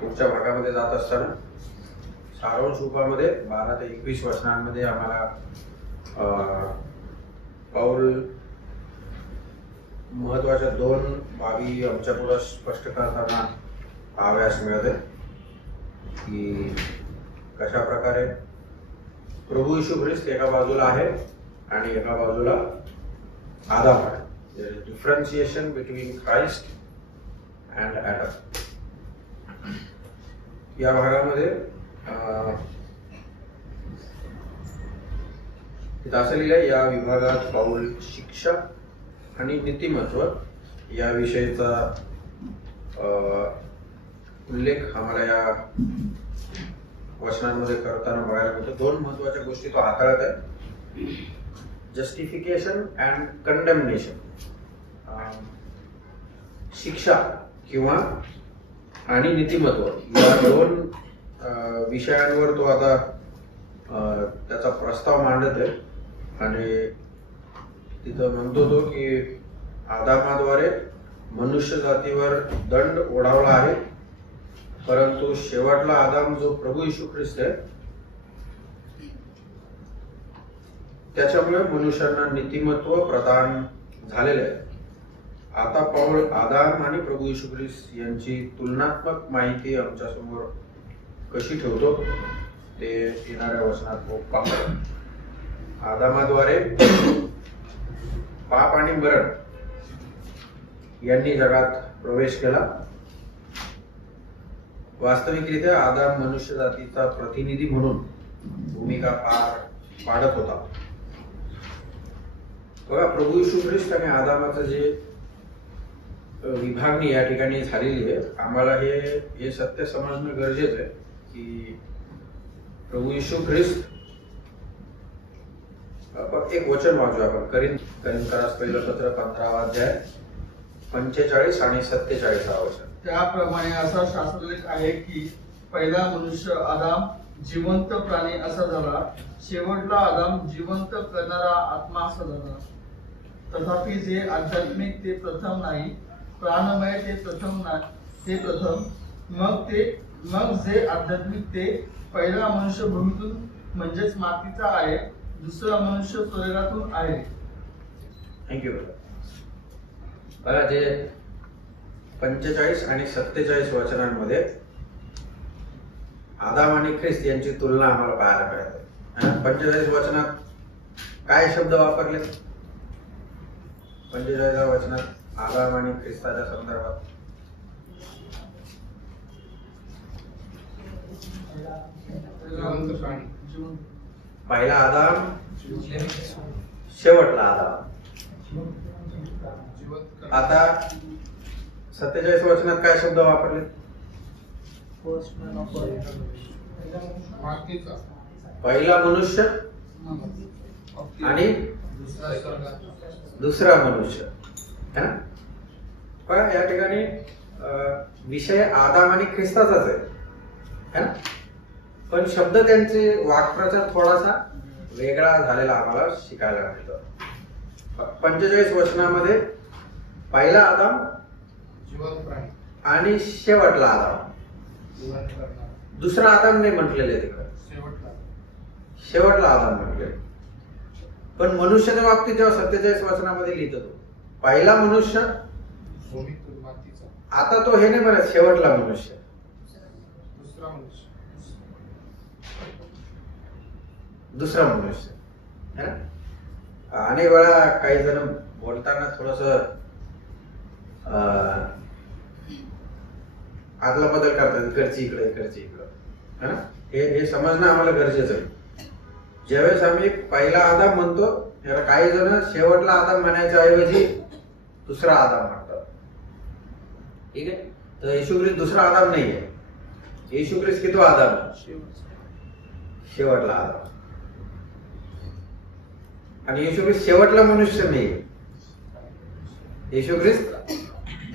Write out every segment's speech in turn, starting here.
पुढच्या भागामध्ये जात असताना सारांश रूपामध्ये 12 ते 21 वचनांमध्ये आम्हाला पाऊल महत्वाच्या 2 बाबी आमच्या पुढे स्पष्ट करताना पाहावयास मिळते की कशा प्रकारे प्रभू येशू ख्रिस्त एका बाजूला आहे आणि एका बाजूला आदाम आहे. There is differentiation between Christ and Adam. या भागामध्ये असं लिहिलंय, या विभागात पाऊल शिक्षा आणि नीतिमत्व या विषयीचा उल्लेख आम्हाला या वचनांमध्ये करताना बघायला मिळतो. 2 महत्वाच्या गोष्टी तो हाताळत आहे, जस्टिफिकेशन अँड कंडेमनेशन. शिक्षा किंवा आणि नीतिमत्व या 2 विषयांवर तो आता त्याचा प्रस्ताव मांडत आहे. आणि तिथं म्हणतो तो की आदामाद्वारे मनुष्य जातीवर दंड ओढावला आहे, परंतु शेवटला आदाम जो प्रभू येशू ख्रिस्त आहे त्याच्यामुळे मनुष्यांना नीतिमत्व प्रदान झालेले आहे. आता पाऊल आदाम आणि प्रभू येशू ख्रिस्त यांची तुलनात्मक माहिती आमच्या समोर कशी ठेवतो ते येणाऱ्या वचनात पाहू. आदामाद्वारे पाप आणि मरण यांनी जगात प्रवेश केला. वास्तविकरित्या आदाम मनुष्य जातीचा प्रतिनिधी म्हणून भूमिका पार पाडत होता. बघा, प्रभू येशू ख्रिस्त आणि आदामाचं जे विभागणी या ठिकाणी झालेली आहे, आम्हाला हे सत्य समजणं गरजेचं आहे की प्रभू येशू ख्रिस्त, एक वचन वाचू आपण, करिंथरास पहिलं पत्र 15वा अध्याय 45 आणि 47 वचन. त्याप्रमाणे असा शास्त्रलेख आहे की पहिला मनुष्य आदाम जिवंत प्राणी असा झाला, शेवटला आदाम जिवंत करणारा आत्मा असा झाला. तथापि जे आध्यात्मिक ते प्रथम नाही, प्राणमय ते प्रथम मग जे आध्यात्मिक ते पहिला मनुष्य भूमीतून म्हणजेच मातीचा आहे, दुसरा मनुष्य स्वर्गातून आहे. थँक्यू. बघा, जे 45 आणि 47 वचनांमध्ये आदाम आणि ख्रिस्त यांची तुलना आम्हाला पाहायला मिळते. 45 वचनात काय शब्द वापरले? 45 वचनात आदाम आणि ख्रिस्ताच्या संदर्भात पहिला आदाम, शेवटला आदाम. आता 47 वचनात काय शब्द वापरले? पहिला मनुष्य आणि दुसरा मनुष्य. पण या ठिकाणी विषय आदाम आणि ख्रिस्ताचाच आहे ना, पण शब्द त्यांचे वाक्प्रचार थोडासा वेगळा झालेला आम्हाला शिकायला मिळतो. 45 वचनामध्ये पहिला आदाम आणि शेवटला आदाम, दुसरा आदाम नाही म्हटलेले, तिकडे शेवटला आदाम म्हटले. पण मनुष्याच्या बाबतीत जेव्हा 47 वचनामध्ये लिहितो तो पहिला मनुष्य, आता तो हे नाही म्हणत शेवटला मनुष्य, दुसरा मनुष्य है ना. अनेक वेळा काही जण बोलताना थोडस आदला बदल करतात, इकडची इकडे इकडची इकडं है ना. हे समजणं आम्हाला गरजेचं आहे. ज्यावेळेस आम्ही पहिला आदाम म्हणतो त्याला काही जण शेवटला आदाम म्हणायच्या ऐवजी दुसरा आदाम म्हणतात. ठीक आहे. तर येशू ख्रिस्त दुसरा आदाम नाहीये. येशू ख्रिस्त किती आदाम? शेवटला आदाम. आणि येशू ख्रिस्त शेवटला मनुष्य नाही, येशू ख्रिस्त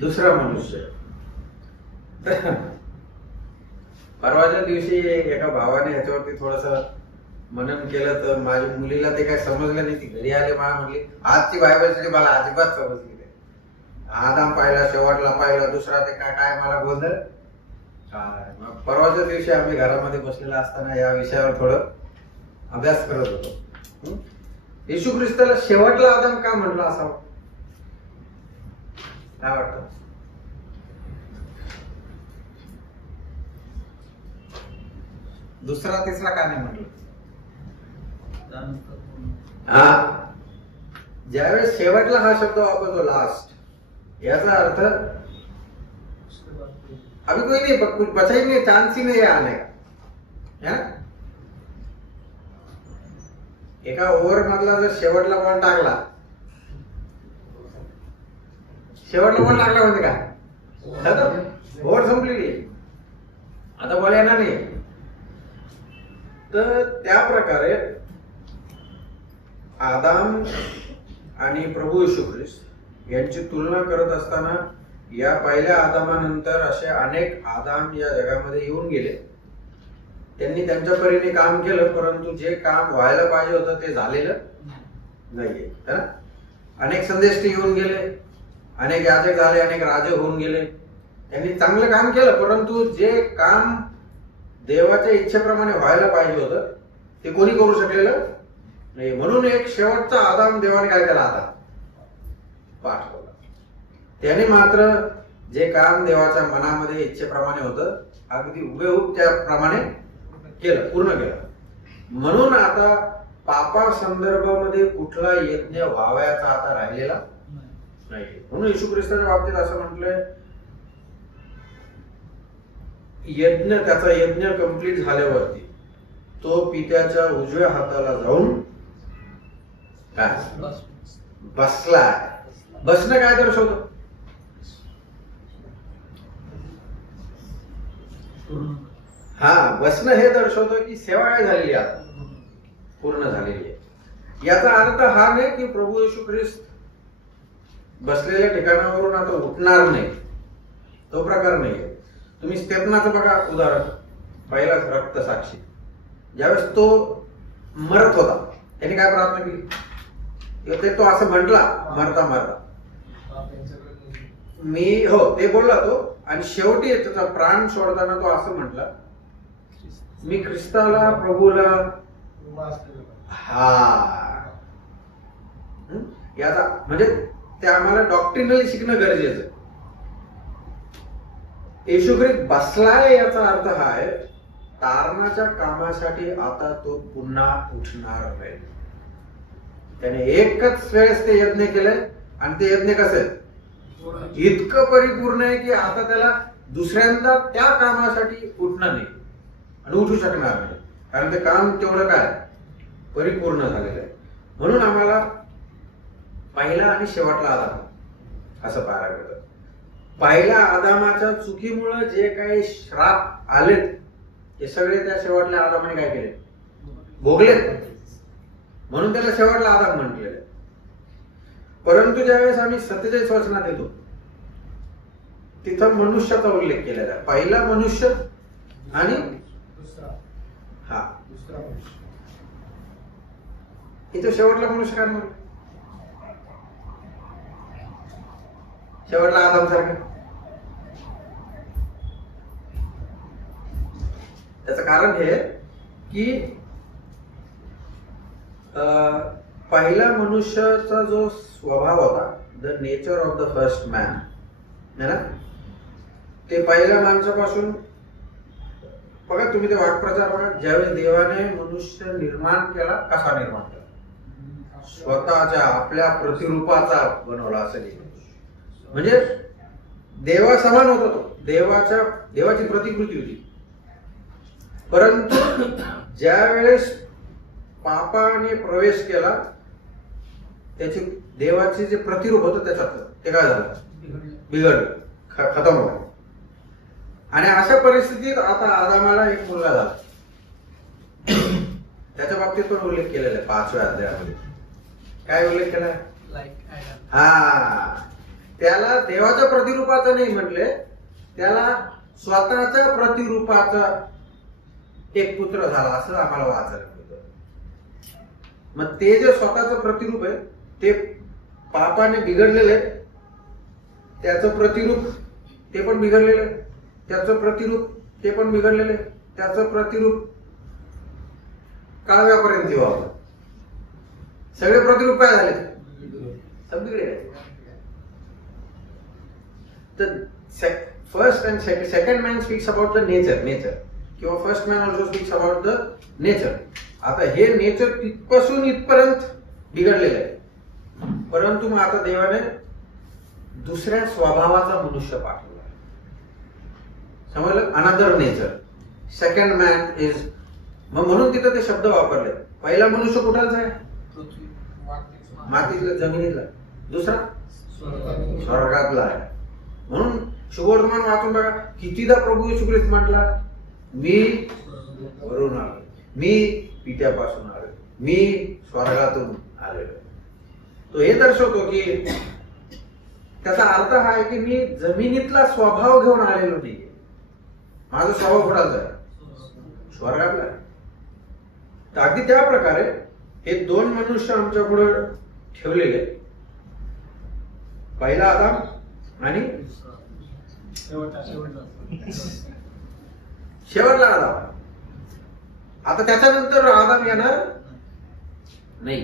दुसरा मनुष्य. परवाच्या दिवशी एका भावाने ह्याच्यावरती थोडस मनन केलं तर माझ्या मुलीला ते काय समजलं नाही. ती घरी आले, मला म्हणली आजची बायबल स्टडी मला अजिबात समजली नाही. आदाम पाहिला, शेवटला पाहिला, दुसरा ते काय काय मला गोंधळ. मग परवाच्या दिवशी आम्ही घरामध्ये बसलेला असताना या विषयावर थोडं अभ्यास करत होतो. येशू ख्रिस्ताला शेवटला आदम का म्हटलं असावं, काय वाटतं? दुसरा तिसरा का नाही म्हटलं? हा, ज्यावेळेस शेवटला हा शब्द वापरतो लास्ट, याचा अर्थ अभी कोई नहीं, कुछ बचा ही नहीं, चांस ही नहीं है आने का. एका ओव्हर मधला जर शेवटला बॉल टाकला, शेवटला बॉल टाकला म्हणजे काय, ओव्हर संपलेली, आता बॉल येणार नाही. तर त्या प्रकारे आदाम आणि प्रभू येशू ख्रिस्त यांची तुलना करत असताना या पहिल्या आदामानंतर असे अनेक आदाम या जगामध्ये येऊन गेले. त्यांनी त्यांच्या परीने काम केलं, परंतु जे काम व्हायला पाहिजे होतं ते झालेलं नाहीये. अनेक संदेश येऊन गेले, अनेक याजक झाले, अनेक राजे होऊन गेले. त्यांनी चांगलं काम केलं, परंतु जे काम देवाच्या इच्छेप्रमाणे व्हायला पाहिजे होतं ते कोणी करू शकलेलं नाही. म्हणून एक शेवटचा आदाम देवाने काय केला, आता पाठवला. त्याने मात्र जे काम देवाच्या मनामध्ये इच्छेप्रमाणे होतं अगदी हुबेहूब त्याप्रमाणे केलं, पूर्ण केलं. म्हणून आता पापा संदर्भामध्ये कुठला यज्ञ व्हावयाचा आता राहिलेला नाही. म्हणून येशू ख्रिस्ताच्या बाबतीत असं म्हटलंय, यज्ञ, त्याचा यज्ञ कंप्लीट झाल्यावरती तो पित्याच्या उजव्या हाताला जाऊन काय बसलाय. बसणं काय दर्शवतं, हा, बसणं हे दर्शवतं की सेवा काय झालेली आहे, आता पूर्ण झालेली आहे. याचा अर्थ हा नाही की प्रभू येशू ख्रिस्त बसलेल्या ठिकाणावरून आता उठणार नाही, तो प्रकार नाही. तुम्ही स्तेफनाचं बघा उदाहरण, पहिला रक्त साक्षी, ज्यावेळेस तो मरत होता त्याने काय प्रार्थना केली, ते तो असं म्हटला मरता मरता मी, हो ते बोलला तो, आणि शेवटी त्याचा प्राण सोडताना तो असं म्हटला, मी ख्रिस्ताला प्रभूला, हा, याचा म्हणजे ते आम्हाला डॉक्ट्रिनली शिकणं गरजेचं आहे. येशू ख्रिस्त बसलाय याचा अर्थ हा आहे, तारणाच्या कामासाठी आता तो पुन्हा उठणार नाही. त्याने एकच वेळेस ते यज्ञ केलंय, आणि ते यज्ञ कसं आहे, इतकं परिपूर्ण आहे की आता त्याला दुसऱ्यांदा त्या कामासाठी उठणं नाही आणि उठू शकणार नाही, कारण ते काम तेवढं काय परिपूर्ण झालेलं आहे. म्हणून आम्हाला पहिला आणि शेवटला आदाम असं पाहायला मिळतं. पहिल्या आदामाच्या चुकीमुळे जे काही श्राप आलेत ते सगळे त्या शेवटल्या आदामाने काय केले, भोगलेत. म्हणून त्याला शेवटला आदाम म्हटलेलं. परंतु ज्यावेळेस आम्ही 47 वचनात येतो तिथं मनुष्याचा उल्लेख केलेला आहे. पहिला मनुष्य आणि हा इथं शेवटला मनुष्य काय म्हणतो, शेवटला आदाम सारखं. त्याचं कारण हे की पहिला मनुष्याचा जो स्वभाव होता, the nature of the first man, है ना, ते पहिल्या माणसापासून बघा तुम्ही ते वाक्प्रचार बघा, ज्यावेळी देवाने मनुष्य निर्माण केला, कसा निर्माण केला, स्वतःच्या आपल्या प्रतिरूपाचा बनवला असं लिहिलं. म्हणजे देवा समान होता तो, देवाची प्रतिकृती होती. परंतु ज्या वेळेस पापाने प्रवेश केला, त्याची देवाचे जे प्रतिरूप होतं त्याच्यात ते काय झालं, बिघडलं, खतम होतं. आणि अशा परिस्थितीत आता आदामाला एक मुलगा झाला. त्याच्या बाबतीत पण उल्लेख केलेला आहे 5व्या अध्यायामध्ये. काय उल्लेख केलाय, हा, त्याला देवाच्या प्रतिरूपाचं नाही म्हटले, त्याला स्वतःच्या प्रतिरूपाचा एक पुत्र झाला असं आम्हाला वाचायला मिळतं. मग ते जे स्वतःचं प्रतिरूप आहे ते पापाने बिघडलेले, त्याचं प्रतिरूप ते पण बिघडलेलं, त्याचं प्रतिरूप ते पण बिघडलेले, त्याचं प्रतिरूप कालव्यापर्यंत व्हावं. सगळे प्रतिरूप काय झाले? सब बिघडले. तर first and second man speaks about the nature किंवा first man also speaks about the nature. आता हे नेचर तिथपासून इथपर्यंत बिघडलेलं आहे. परंतु मग आता देवाने दुसऱ्या स्वभावाचा मनुष्य पाठवला. समजलं? Another nature, second man is. मग म्हणून तिथं ते शब्द वापरले. पहिला मनुष्य कुठालचा आहे? मातीतला, जमिनीतला. दुसरा स्वर्गातला आहे. म्हणून शुभवर्तमान वाचून बघा, कितीदा प्रभू येशू ख्रिस्त म्हटला, मी वरून आलो, मी पित्यापासून आलो, मी स्वर्गातून आलेलो. तो हे दर्शवतो की त्याचा अर्थ हा आहे की मी जमिनीतला स्वभाव घेऊन आलेलो नाहीये. माझा स्वभाव कुठालचा आहे? स्वर्गातला आहे. तर अगदी त्या प्रकारे हे दोन मनुष्य आमच्या पुढे ठेवलेले, पहिला आदाम आणि शेवटला आदाम. आता त्याच्यानंतर आदाम येणार नाही,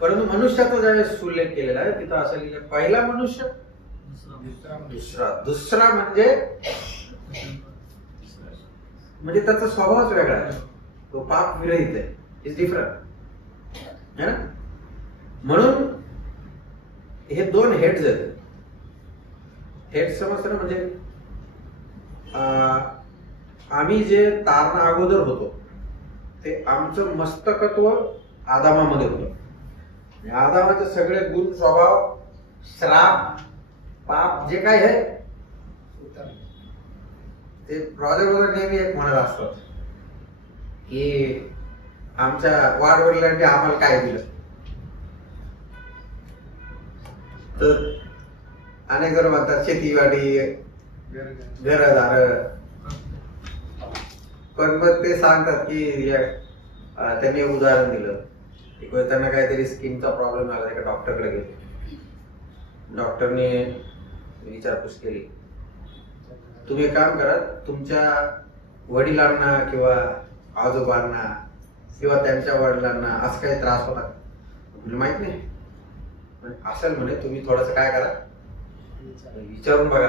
परंतु मनुष्याचा ज्यावेळेस उल्लेख केलेला आहे तिथं असं लिहिलं, पहिला मनुष्य, दुसरा म्हणजे त्याचा स्वभावच वेगळा आहे. तो पाप विरहित आहे, इज डिफरंट. म्हणून हे दोन हेड्स आहेत. हेड समजतं ना? म्हणजे आम्ही जे तारणा अगोदर होतो ते आमचं मस्तकत्व आदामामध्ये होतं. आदामाचे सगळे गुण, स्वभाव, श्राप, पाप जे काय आहे ते रॉजर नेहमी एक म्हणत असतात की आमच्या वाडवडिलांनी आम्हाला काय दिलं. तर अनेक जण म्हणतात शेतीवाडी, घरदार, पण मग ते सांगतात की त्यांनी उदाहरण दिलं, त्यांना काहीतरी स्किनचा प्रॉब्लेम आला, एका डॉक्टरकडे गेले. डॉक्टरने विचारपूस केली, तुम्ही एक काम करा, तुमच्या वडिलांना किंवा आजोबांना किंवा त्यांच्या वडिलांना असं काही त्रास होता? म्हणजे माहित नाही. असेल म्हणे, तुम्ही थोडस काय करा, विचारून बघा.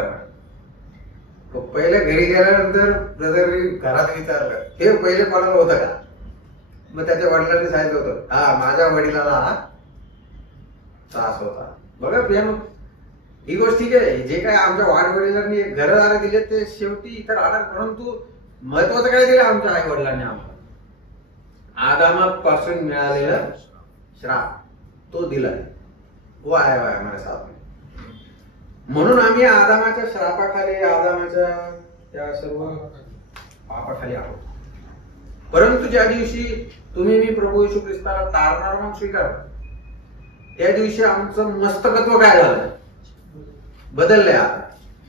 पहिले घरी गेल्यानंतर ब्रदरनी घरात विचारलं, हे पहिले कोणाला होतं का? मग त्याच्या वडिलांनी सांगितलं होतं, हा माझ्या वडिलांना हा त्रास होता. बघा प्रियानो, ही गोष्ट ठीक आहे, जे काय आमच्या वाडवडिलांनी घरदार दिले ते शेवटी इतर राहणार, परंतु महत्वाचं काय दिलं आमच्या आई वडिलांनी आम्हाला? आदामापासून मिळालेला श्राप तो दिलाय. वो आया हुआ है हमारे साथ में. म्हणून आम्ही आदामाच्या श्रापाखाली, आदामाच्या त्या सर्व पापाखाली आहोत. परंतु ज्या दिवशी तुम्ही मी प्रभू येशू ख्रिस्ताला तारणार म्हणून स्वीकारता, त्या दिवशी आमचं मस्तकत्व काय झालं? बदललंय.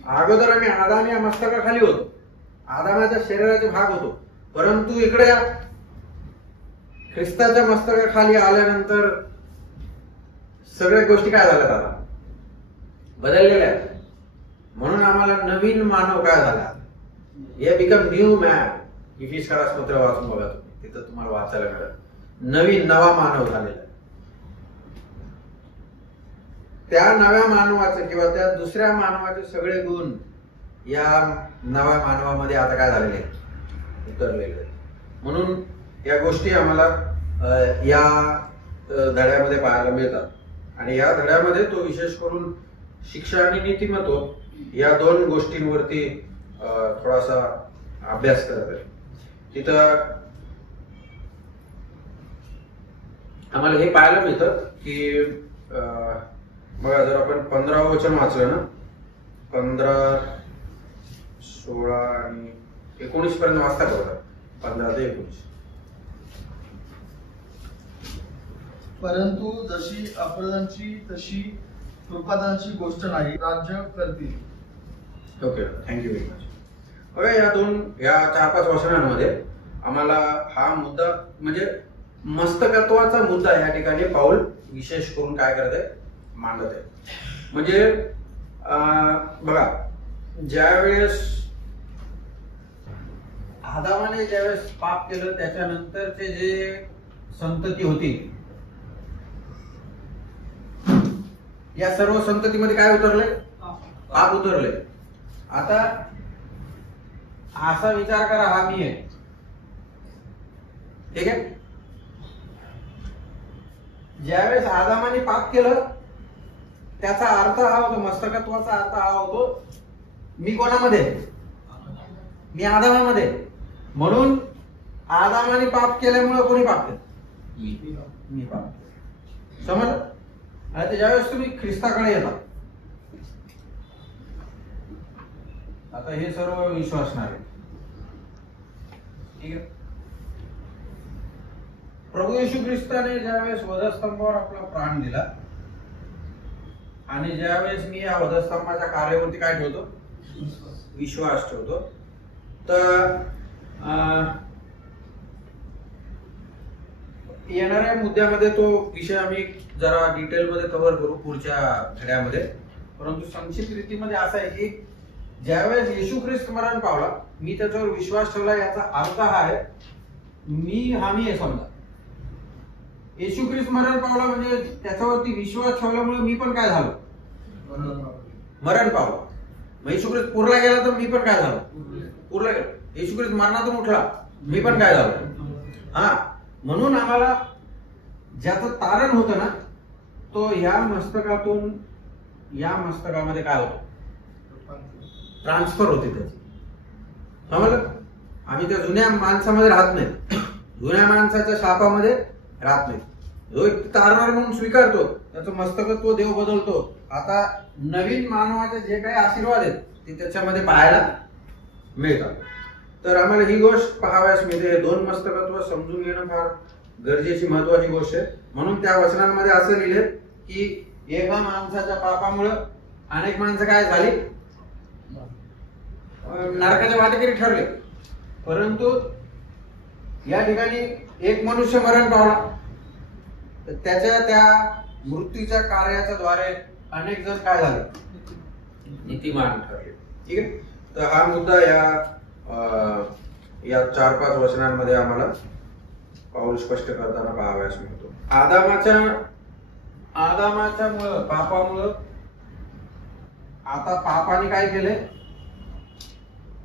अगोदर आम्ही आदाम या मस्तकाखाली होतो, आदामाच्या शरीराचे भाग होतो, परंतु इकडे ख्रिस्ताच्या मस्तकाखाली आल्यानंतर सगळ्या गोष्टी काय झाल्यात? आता बदललेल्या आहेत. म्हणून आम्हाला नवीन मानव काय झाला? हे बिकम न्यू मॅन. इफिसियन्स पत्र वाचून बघा, तिथं तुम्हाला वाचायला मिळेल. नवीन नवा मानव झालेला. त्या नव्या मानवाचे किंवा त्या दुसऱ्या मानवाचे सगळे गुण या नव्या मानवामध्ये आता काय झालेले? उतरलेले. म्हणून या गोष्टी आम्हाला या धड्यामध्ये पाहायला मिळतात. आणि या धड्यामध्ये तो विशेष करून शिक्षा आणि नीतिमत्व या दोन गोष्टींवरती थोडासा अभ्यास करत आहे. तिथं आम्हाला हे पाहायला मिळतं की बघा, जर आपण 15 वचन वाचलं ना, 15, 16 आणि 19 पर्यंत वाचता बघा. 15 ते 19. परंतु जशी अपराधांची तशी कृपादानाची गोष्ट नाही, राज्य करतील. Okay, thank you very much. बघा, या 4-5 वचनांमध्ये आम्हाला हा मुद्दा म्हणजे मस्तकत्वाचा मुद्दा या ठिकाणी पाऊल विशेष करून काय करत आहे? मांडत आहे. म्हणजे बघा, ज्या वेळेस आदामाने ज्यावेळेस पाप केलं त्याच्यानंतरचे जे संतती होती, या सर्व संततीमध्ये काय उतरले? पाप उतरले. आता असा विचार करा, हा मी आहे, ठीक आहे. ज्यावेळेस आदामाने पाप केलं त्याचा अर्थ हा होतो, मस्तकत्वाचा अर्थ हा होतो, मी कोणामध्ये? मी आदामामध्ये. म्हणून आदामाने पाप केल्यामुळे कोणी पाप केलं? मी पाप केलं. समजलं? आता ज्यावेळेस तुम्ही ख्रिस्ताकडे येता, आता हे सर्व विश्वासणार आहे, ठीक आहे. प्रभू येशू ख्रिस्ताने ज्यावेळेस वधस्तंभावर आपला प्राण दिला आणि ज्यावेळेस मी या वधस्तंभाच्या कार्यावरती काय ठेवतो? विश्वास ठेवतो. तर येणाऱ्या मुद्द्यामध्ये तो विषय आम्ही जरा डिटेल मध्ये कव्हर करू पुढच्या धड्यामध्ये. परंतु संक्षिप्त रीतीमध्ये असं आहे की ज्यावेळेस येशू ख्रिस्त मरण पावला, मी त्याच्यावर विश्वास ठेवला, याचा अर्थ हा आहे, मी आहे. समजा येशू ख्रिस्त मरण पावला म्हणजे त्याच्यावरती विश्वास ठेवल्यामुळे मी पण काय झालो? मरण पावला. मग येशू ख्रिस्त पुरला गेला तर मी पण काय झालो? पुरला गेलो. येशू ख्रिस्त मरणातून उठला, मी पण काय झालो? हा. म्हणून आम्हाला ज्याचं तारण होतं ना, तो ह्या मस्तकातून या मस्तकामध्ये काय होतं? ट्रान्सफर होते त्याची. समजलं? आम्ही त्या जुन्या माणसामध्ये राहत नाही, जुन्या माणसाच्या शापामध्ये राहत नाही. जो एक तारणार म्हणून स्वीकारतो त्याचं मस्तकत्व देव बदलतो. आता नवीन मानवाचे जे काही आशीर्वाद आहेत ते त्याच्यामध्ये पाहायला मिळतात. तर आम्हाला ही गोष्ट पाहाव्यास मिळते. हे दोन मस्तकत्व समजून घेणं फार गरजेची महत्वाची गोष्ट आहे. म्हणून त्या वचनांमध्ये असं लिहिले की एका माणसाच्या पापामुळे अनेक माणसं काय झाली? नरकाच्या वाटेकरी ठरले. परंतु या ठिकाणी एक मनुष्य मरण पावला, तर त्याच्या त्या मृत्यूच्या कार्याच्या द्वारे अनेक जण काय झाले? नीतिमान ठरले. ठीक आहे. तर हा मुद्दा या 4-5 वचनांमध्ये आम्हाला पाऊल स्पष्ट करताना पाहावयास मिळतो. आदामाच्या पापामुळं आता पापाने काय केले?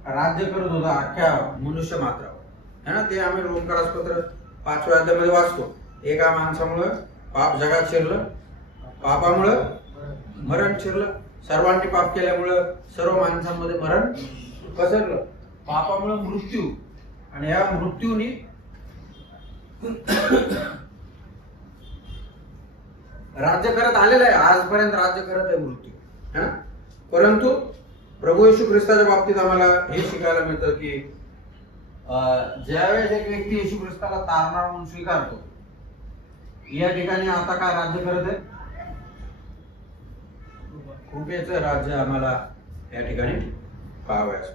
राज्य करत होता अख्ख्या मनुष्य मात्रावर, है ना. ते आम्ही रोमकारासपत्र 5व्या अध्यायामध्ये वाचतो. एका माणसामुळे पाप जगात शिरलं, पापामुळं मरण शिरलं. सर्वांनी पाप केल्यामुळं सर्व माणसांमध्ये मरण पसरलं. पापामुळे मृत्यू, आणि या मृत्यूनी राज्य करत आलेलं आहे. आजपर्यंत राज्य करत आहे मृत्यू, है ना. परंतु प्रभू येशू ख्रिस्ताच्या बाबतीत आम्हाला हे शिकायला मिळतं की ज्यावेळेस एक व्यक्ती येशू ख्रिस्ताला तारणार म्हणून स्वीकारतो, या ठिकाणी आता काय राज्य करत आहे? कृपेचं राज्य आम्हाला या ठिकाणी पाहावयास